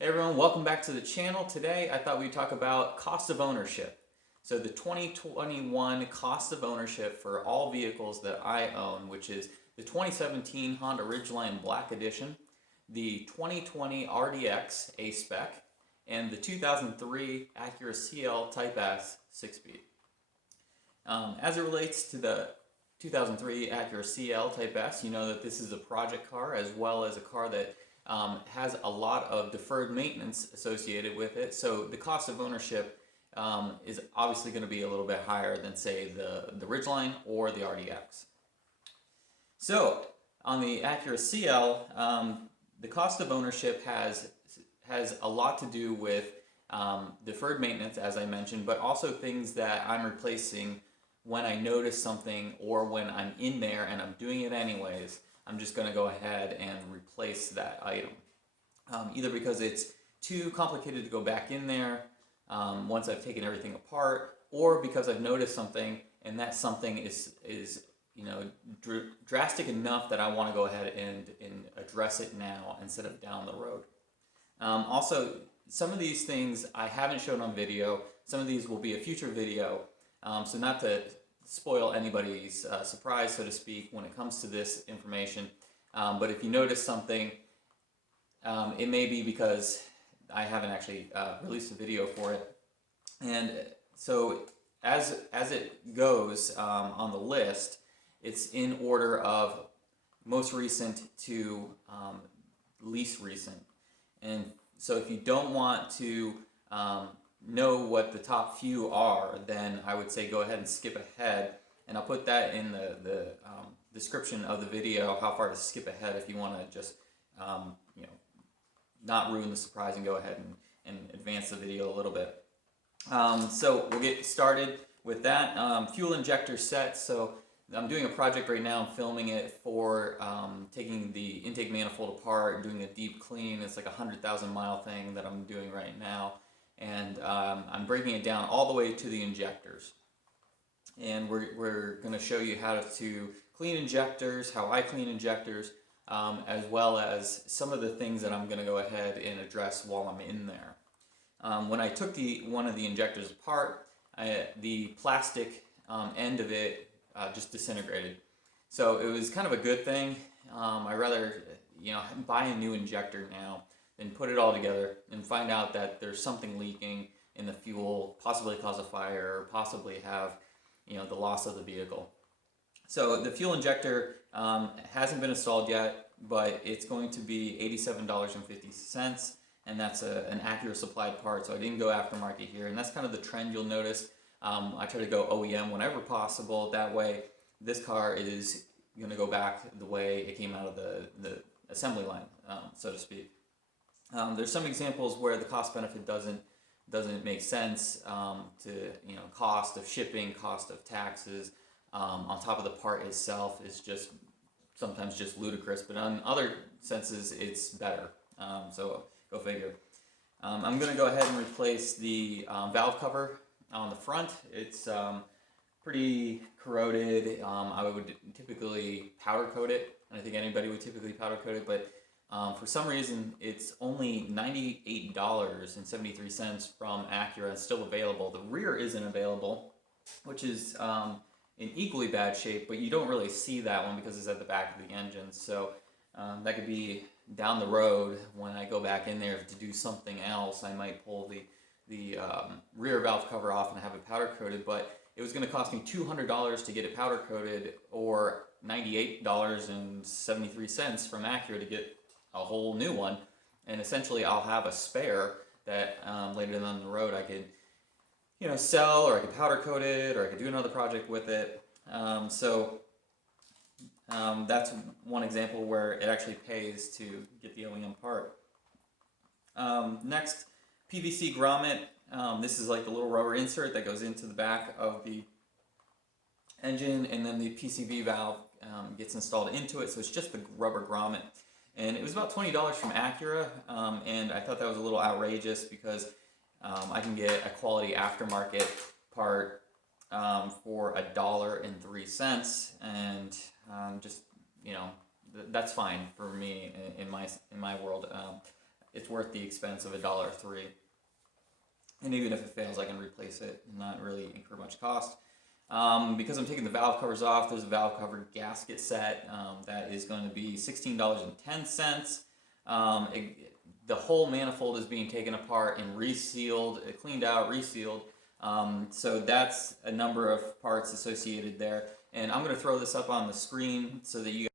Hey everyone, welcome back to the channel. Today I thought we'd talk about cost of ownership. So the 2021 cost of ownership for all vehicles that I own, which is the 2017 Honda Ridgeline Black Edition, the 2020 RDX A-Spec, and the 2003 Acura CL Type S 6-speed. As it relates to the 2003 Acura CL Type S, you know that this is a project car as well as a car that has a lot of deferred maintenance associated with it. So the cost of ownership is obviously going to be a little bit higher than, say, the Ridgeline or the RDX. So on the Acura CL, the cost of ownership has a lot to do with deferred maintenance, as I mentioned, but also things that I'm replacing when I notice something or when I'm in there and I'm doing it anyways. I'm just going to go ahead and replace that item. Either because it's too complicated to go back in there once I've taken everything apart, or because I've noticed something and that something is drastic enough that I want to go ahead and address it now instead of down the road. Also, some of these things I haven't shown on video. Some of these will be a future video. So not to spoil anybody's surprise, so to speak, when it comes to this information. But if you notice something, it may be because I haven't actually released a video for it. And so as it goes on the list, it's in order of most recent to least recent. And so if you don't want to know what the top few are, then I would say go ahead and skip ahead, and I'll put that in the description of the video, how far to skip ahead if you want to just not ruin the surprise and go ahead and advance the video a little bit. So we'll get started with that. Fuel injector set. So I'm doing a project right now. I'm filming it for taking the intake manifold apart and doing a deep clean. It's like a 100,000 mile thing that I'm doing right now. And I'm breaking it down all the way to the injectors. And we're going to show you how to clean injectors, how I clean injectors, as well as some of the things that I'm going to go ahead and address while I'm in there. When I took one of the injectors apart, the plastic end of it just disintegrated. So it was kind of a good thing. I'd rather buy a new injector now and put it all together and find out that there's something leaking in the fuel, possibly cause a fire, or possibly have the loss of the vehicle. So the fuel injector hasn't been installed yet, but it's going to be $87.50, and that's an Acura supplied part, so I didn't go aftermarket here, and that's kind of the trend you'll notice. I try to go OEM whenever possible. That way this car is going to go back the way it came out of the assembly line, so to speak. There's some examples where the cost benefit doesn't make sense to cost of shipping, cost of taxes on top of the part itself is just sometimes just ludicrous, but on other senses it's better. So go figure. I'm going to go ahead and replace the valve cover on the front. It's pretty corroded. I would typically powder coat it, and I think anybody would typically powder coat it, but for some reason, it's only $98.73 from Acura. It's still available. The rear isn't available, which is in equally bad shape, but you don't really see that one because it's at the back of the engine. So that could be down the road when I go back in there to do something else. I might pull the rear valve cover off and have it powder coated, but it was going to cost me $200 to get it powder coated, or $98.73 from Acura to get a whole new one. And essentially I'll have a spare that later down the road I could sell, or I could powder coat it, or I could do another project with it. So that's one example where it actually pays to get the OEM part. Next, PVC grommet. This is like the little rubber insert that goes into the back of the engine, and then the PCV valve gets installed into it, so it's just the rubber grommet. And it was about $20 from Acura, and I thought that was a little outrageous because I can get a quality aftermarket part for $1.03, and just that's fine for me in my world. it's worth the expense of $1.03. And even if it fails, I can replace it and not really incur much cost. Because I'm taking the valve covers off, there's a valve cover gasket set that is going to be $16.10. The whole manifold is being taken apart and resealed, cleaned out, resealed. So that's a number of parts associated there. And I'm going to throw this up on the screen so that you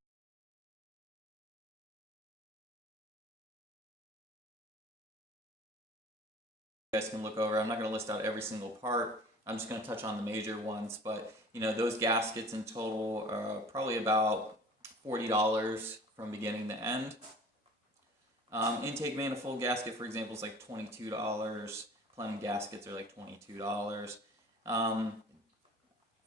guys can look over. I'm not going to list out every single part. I'm just going to touch on the major ones. But, you know, those gaskets in total are probably about $40 from beginning to end. Intake manifold gasket, for example, is like $22. Plenum gaskets are like $22.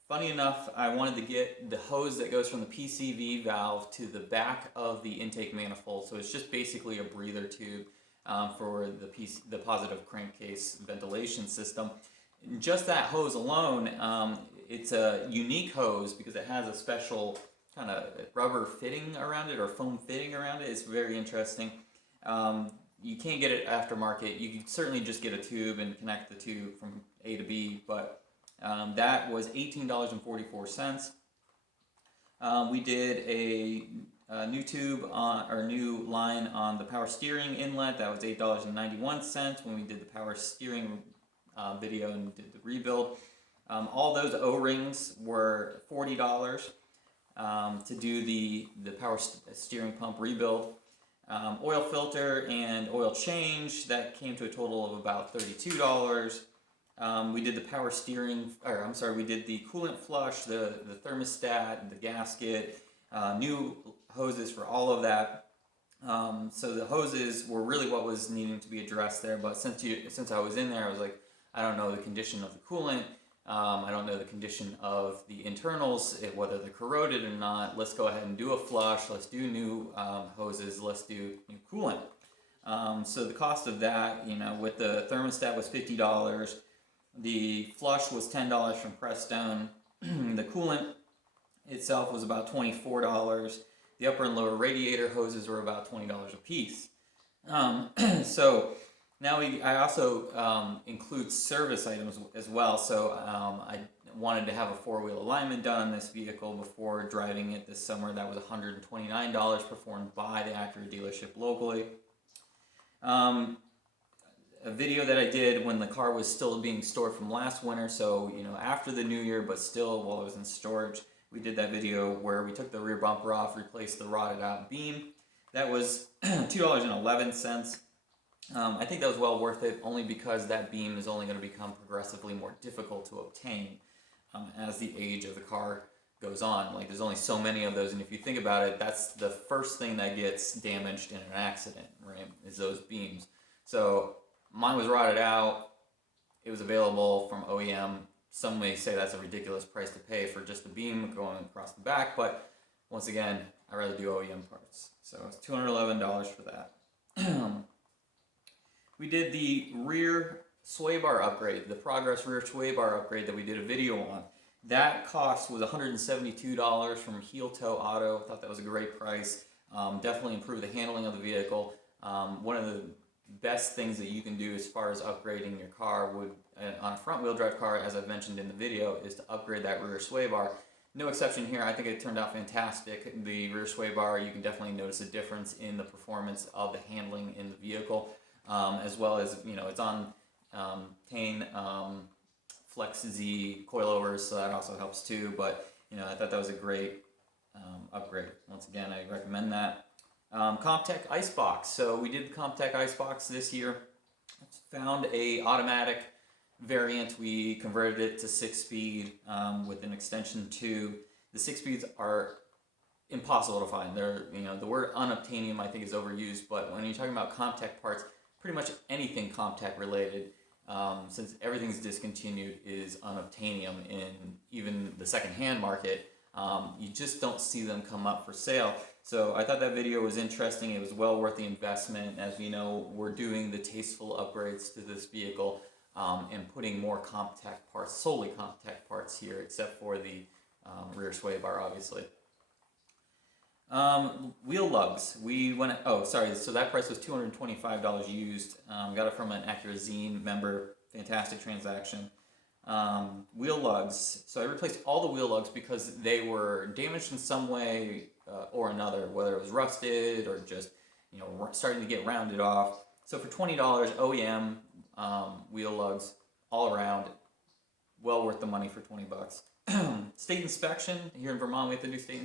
Funny enough, I wanted to get the hose that goes from the PCV valve to the back of the intake manifold. So it's just basically a breather tube for the positive crankcase ventilation system. Just that hose alone, it's a unique hose because it has a special kind of rubber fitting around it or foam fitting around it. It's very interesting. You can't get it aftermarket. You can certainly just get a tube and connect the two from A to B, but that was $18.44. We did a new tube new line on the power steering inlet. That was $8.91 when we did the power steering video and did the rebuild. All those O-rings were $40 to do the power steering pump rebuild. Oil filter and oil change, that came to a total of about $32. We did the power steering, we did the coolant flush, the thermostat, the gasket, new hoses for all of that. So the hoses were really what was needing to be addressed there, but since I was in there, I was like, I don't know the condition of the coolant, I don't know the condition of the internals, whether they're corroded or not. Let's go ahead and do a flush, let's do new hoses, let's do new coolant. So the cost of that, you know, with the thermostat was $50, the flush was $10 from Prestone, the coolant itself was about $24, the upper and lower radiator hoses were about $20 a piece. So now I also include service items as well. So I wanted to have a four-wheel alignment done on this vehicle before driving it this summer. That was $129 performed by the Acura dealership locally. A video that I did when the car was still being stored from last winter, so you know, after the new year, but still while it was in storage, we did that video where we took the rear bumper off, replaced the rotted out beam. That was $2.11. I think that was well worth it, only because that beam is only going to become progressively more difficult to obtain as the age of the car goes on. Like, there's only so many of those, and if you think about it, that's the first thing that gets damaged in an accident, right, is those beams. So mine was rotted out. It was available from OEM. Some may say that's a ridiculous price to pay for just a beam going across the back, but once again, I'd rather do OEM parts. So it's $211 for that. We did the rear sway bar upgrade, the Progress rear sway bar upgrade that we did a video on. That cost was $172 from Heel Toe Auto. I thought that was a great price. Definitely improved the handling of the vehicle. One of the best things that you can do as far as upgrading your car on a front wheel drive car, as I've mentioned in the video, is to upgrade that rear sway bar. No exception here. I think it turned out fantastic. The rear sway bar, you can definitely notice a difference in the performance of the handling in the vehicle, as well as, you know, it's on Tane Flex Z coilovers, so that also helps too. But you know, I thought that was a great upgrade. Once again, I recommend that. Comptech Icebox. So we did the Comptech Icebox this year. Found a automatic variant. We converted it to 6-speed with an extension tube. The 6-speeds are impossible to find. They're, you know, the word unobtainium I think is overused, but when you're talking about Comptech parts, pretty much anything Comptech related, since everything's discontinued, is unobtainium in even the second-hand market. You just don't see them come up for sale. So I thought that video was interesting. It was well worth the investment. As we know, we're doing the tasteful upgrades to this vehicle and putting more Comptech parts, solely Comptech parts here, except for the rear sway bar, obviously. Wheel lugs. We went. Oh, sorry. So that price was $225 used. Got it from an Acura Zine member. Fantastic transaction. Wheel lugs. So I replaced all the wheel lugs because they were damaged in some way or another, whether it was rusted or just starting to get rounded off. So for $20, OEM wheel lugs all around, well worth the money for 20 bucks. State inspection, here in Vermont we have to do state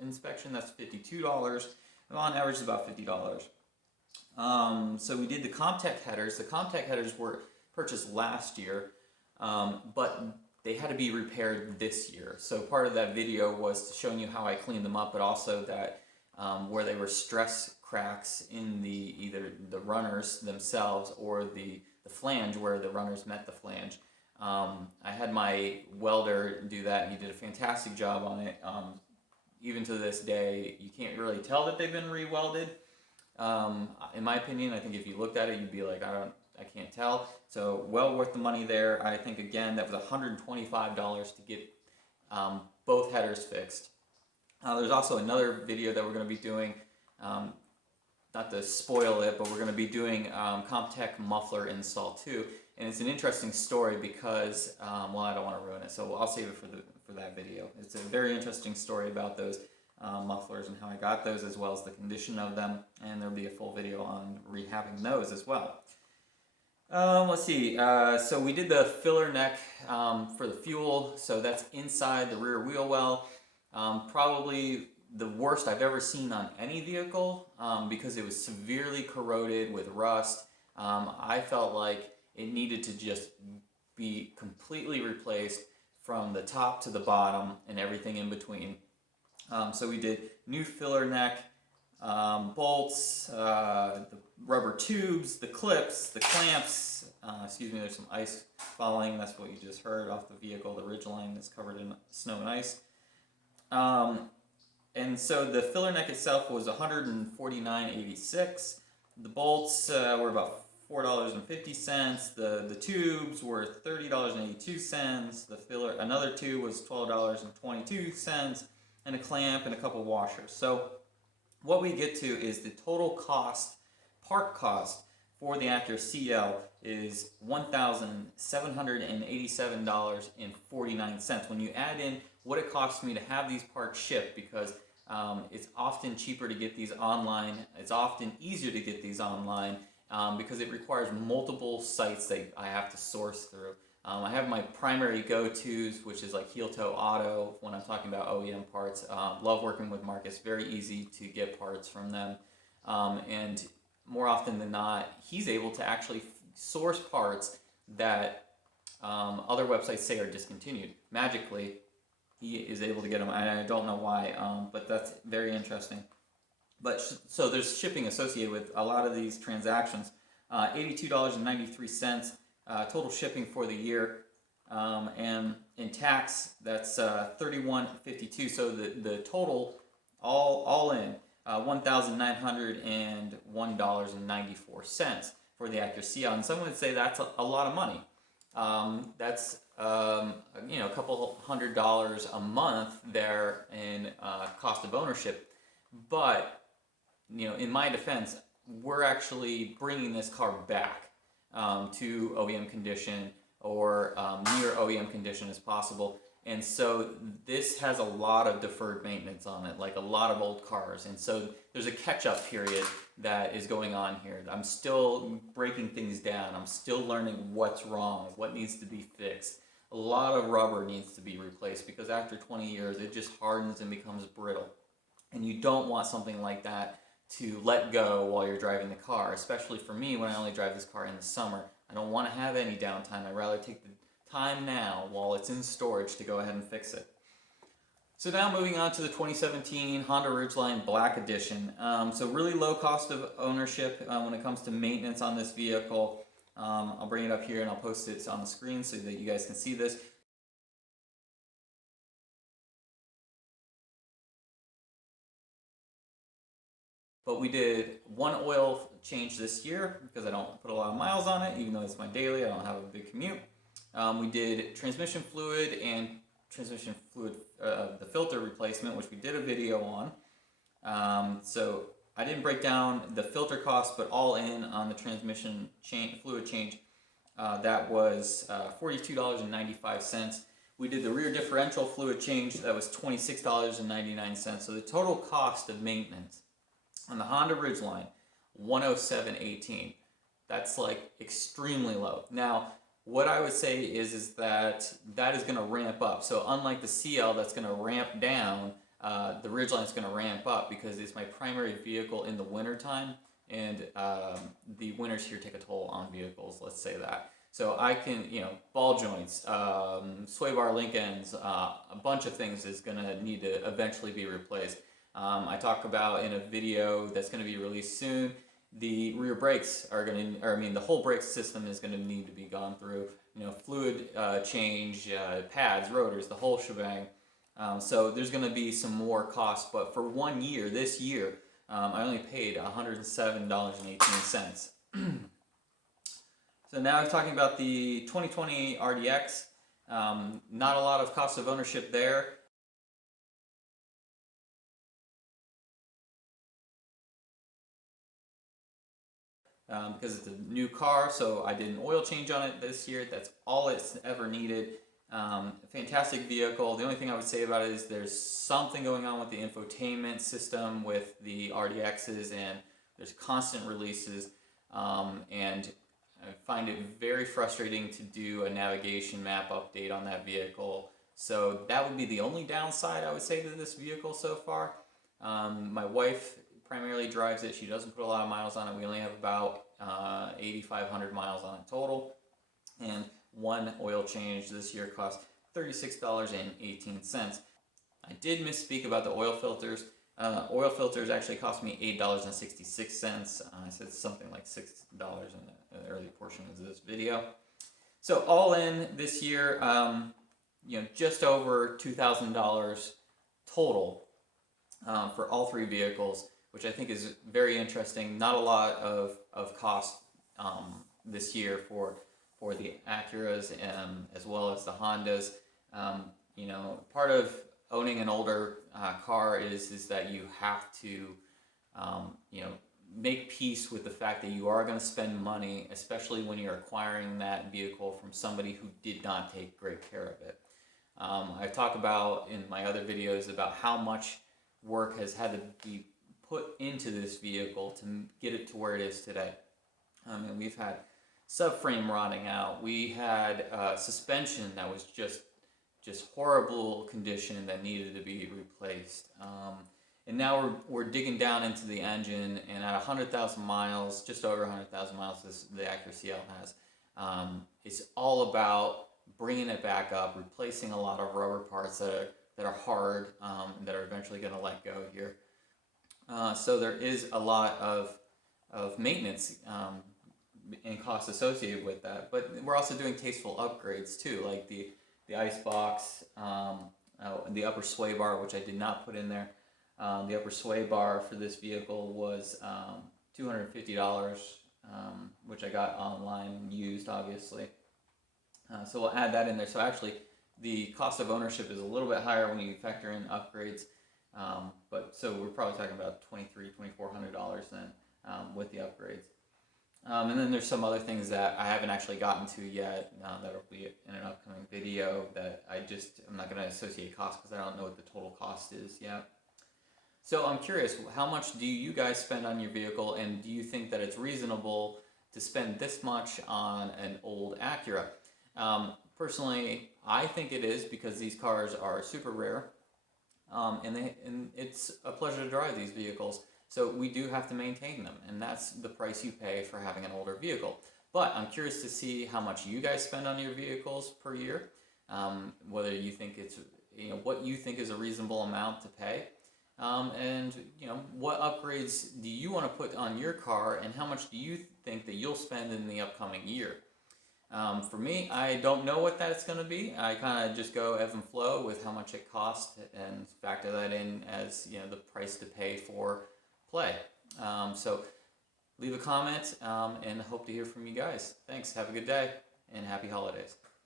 inspection, that's $52. On average it's about $50. So we did the Comtech headers. The Comtech headers were purchased last year, but they had to be repaired this year. So part of that video was showing you how I cleaned them up, but also that where they were stress cracks in either the runners themselves or the flange where the runners met the flange. I had my welder do that, and he did a fantastic job on it. Even to this day, you can't really tell that they've been re-welded. In my opinion, I think if you looked at it, you'd be like, I can't tell. So well worth the money there. I think again that was $125 to get both headers fixed. There's also another video that we're going to be doing. Not to spoil it, but we're going to be doing Comtech muffler install too. And it's an interesting story because, well, I don't want to ruin it, so I'll save it for that video. It's a very interesting story about those mufflers and how I got those, as well as the condition of them, and there'll be a full video on rehabbing those as well. Let's see, so we did the filler neck for the fuel, so that's inside the rear wheel well. Probably the worst I've ever seen on any vehicle because it was severely corroded with rust. I felt like it needed to just be completely replaced from the top to the bottom and everything in between. So we did new filler neck, bolts, the rubber tubes, the clips, the clamps. Excuse me, there's some ice falling. That's what you just heard off the vehicle. The Ridgeline is covered in snow and ice. And so the filler neck itself was $149.86. The bolts were about $4.50. The tubes were $30.82. The filler, another tube was $12.22, and a clamp and a couple washers. So what we get to is the total cost, part cost for the Acura CL is $1,787.49. When you add in what it costs me to have these parts shipped, because it's often cheaper to get these online, it's often easier to get these online because it requires multiple sites that I have to source through. I have my primary go-tos, which is like Heel Toe Auto when I'm talking about OEM parts. Love working with Marcus, very easy to get parts from them. And more often than not, he's able to actually source parts that other websites say are discontinued. Magically, he is able to get them, and I don't know why, but that's very interesting. But so there's shipping associated with a lot of these transactions. $82.93 total shipping for the year, and in tax that's $31.52. So the total all in $1,901.94 for the Acura CL. And some would say that's a lot of money. That's a couple $100 a month there in cost of ownership. But in my defense, we're actually bringing this car back to OEM condition or near OEM condition as possible. And so this has a lot of deferred maintenance on it, like a lot of old cars. And so there's a catch-up period that is going on here. I'm still breaking things down. I'm still learning what's wrong, what needs to be fixed. A lot of rubber needs to be replaced because after 20 years, it just hardens and becomes brittle. And you don't want something like that to let go while you're driving the car, especially for me when I only drive this car in the summer. I don't want to have any downtime. I'd rather take the time now while it's in storage to go ahead and fix it. So now moving on to the 2017 Honda Ridgeline Black Edition. So really low cost of ownership when it comes to maintenance on this vehicle. I'll bring it up here and I'll post it on the screen so that you guys can see this. But we did one oil change this year because I don't put a lot of miles on it, even though it's my daily, I don't have a big commute. We did transmission fluid and the filter replacement, which we did a video on. So I didn't break down the filter cost, but all in on the transmission fluid change, that was $42.95. We did the rear differential fluid change, that was $26.99. So the total cost of maintenance on the Honda Ridgeline, $107.18. That's like extremely low. Now, what I would say is that is going to ramp up. So unlike the CL that's going to ramp down, the Ridgeline is going to ramp up because it's my primary vehicle in the wintertime, and the winters here take a toll on vehicles, let's say that. So I can, ball joints, sway bar link ends, a bunch of things is going to need to eventually be replaced. I talk about in a video that's going to be released soon, the rear brakes are going to, the whole brake system is going to need to be gone through, fluid change, pads, rotors, the whole shebang. So there's going to be some more costs, but for 1 year, this year, I only paid $107.18. So now I'm talking about the 2020 RDX. Not a lot of cost of ownership there. Because it's a new car, so I did an oil change on it this year. That's all it's ever needed. Fantastic vehicle. The only thing I would say about it is there's something going on with the infotainment system with the RDXs, and there's constant releases, and I find it very frustrating to do a navigation map update on that vehicle. So that would be the only downside I would say to this vehicle so far. My wife primarily drives it. She doesn't put a lot of miles on it. We only have about 8,500 miles on it total. And one oil change this year cost $36.18. I did misspeak about the oil filters. Oil filters actually cost me $8.66. I said something like $6 in the early portion of this video. So all in this year, just over $2,000 total for all three vehicles, which I think is very interesting. Not a lot of cost this year for the Acuras as well as the Hondas. Part of owning an older car is that you have to make peace with the fact that you are going to spend money, especially when you're acquiring that vehicle from somebody who did not take great care of it. I talk about in my other videos about how much work has had to be put into this vehicle to get it to where it is today. And we've had subframe rotting out. We had suspension that was just horrible condition that needed to be replaced. And now we're digging down into the engine, and at 100,000 miles, just over 100,000 miles, the Acura CL has. It's all about bringing it back up, replacing a lot of rubber parts that are hard, that are eventually going to let go here. So there is a lot of maintenance and costs associated with that, but we're also doing tasteful upgrades too, like the ice box, the upper sway bar, which I did not put in there. The upper sway bar for this vehicle was $250, which I got online used, obviously. So we'll add that in there. So actually, the cost of ownership is a little bit higher when you factor in upgrades. But so we're probably talking about $2,400 then with the upgrades. And then there's some other things that I haven't actually gotten to yet that'll be in an upcoming video that I'm not going to associate costs because I don't know what the total cost is yet. So I'm curious, how much do you guys spend on your vehicle, and do you think that it's reasonable to spend this much on an old Acura? Personally, I think it is because these cars are super rare, and it's a pleasure to drive these vehicles. So we do have to maintain them, and that's the price you pay for having an older vehicle. But I'm curious to see how much you guys spend on your vehicles per year, whether you think it's, what you think is a reasonable amount to pay, and what upgrades do you want to put on your car, and how much do you think that you'll spend in the upcoming year? For me, I don't know what that's going to be. I kind of just go ebb and flow with how much it costs and factor that in as the price to pay for play. So leave a comment and hope to hear from you guys. Thanks. Have a good day and happy holidays.